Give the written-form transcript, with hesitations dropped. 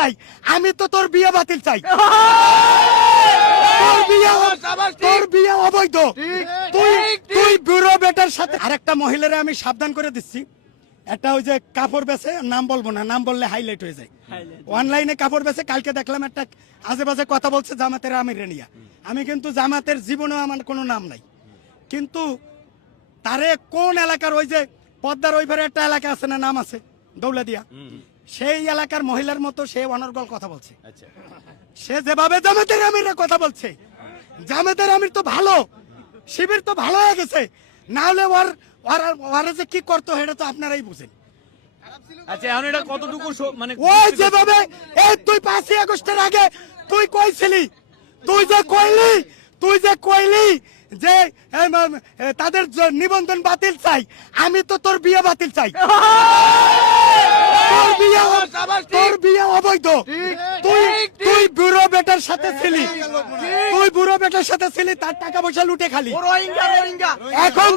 চাই, আমি তো তোর বিয়ে বাতিল চাই। তোর বিয়ে অবৈধ। তুই বুড়ো বেটার সাথে। আরেকটা মহিলারে আমি সাবধান করে দিচ্ছি, একটা ওই যে কাপড় বেচে, নাম বলবো না, নাম বললে হাইলাইট হয়ে যায়, অনলাইনে কাপড় বেচে। কালকে দেখলাম একটা আজে বাজে কথা বলছে জামাতের আমির নিয়া। আমি কিন্তু জামাতের জীবনেও আমার কোনো নাম নাই, কিন্তু তারে কোন এলাকার, ওই যে পদ্মার ওই পারে একটা এলাকা আছে না, নাম আছে দৌলাদিয়া, সেই এলাকার মহিলার মতো সে অনর্গল কথা বলছে। সে যেভাবে জামাতের আমিরের কথা বলছে, জামাতের আমির তো ভালো, শিবির তো ভালো হয়ে গেছে, না হলে ওরা যে কি করতো সেটা তো আপনারাই বুঝেন। আচ্ছা এখন এটা কতটুকু মানে ওই যেভাবে এই তুই 5ই আগস্টের আগে তুই কইছিলি, তুই যে কইলি যে তাদের নিবন্ধন বাতিল চাই, আমি তো তোর বিয়ে বাতিল চাই। তোর বিয়ে অবৈধ। তুই বুড়ো বেটার সাথে ছিলি, তার টাকা পয়সা লুটে খালি। এখন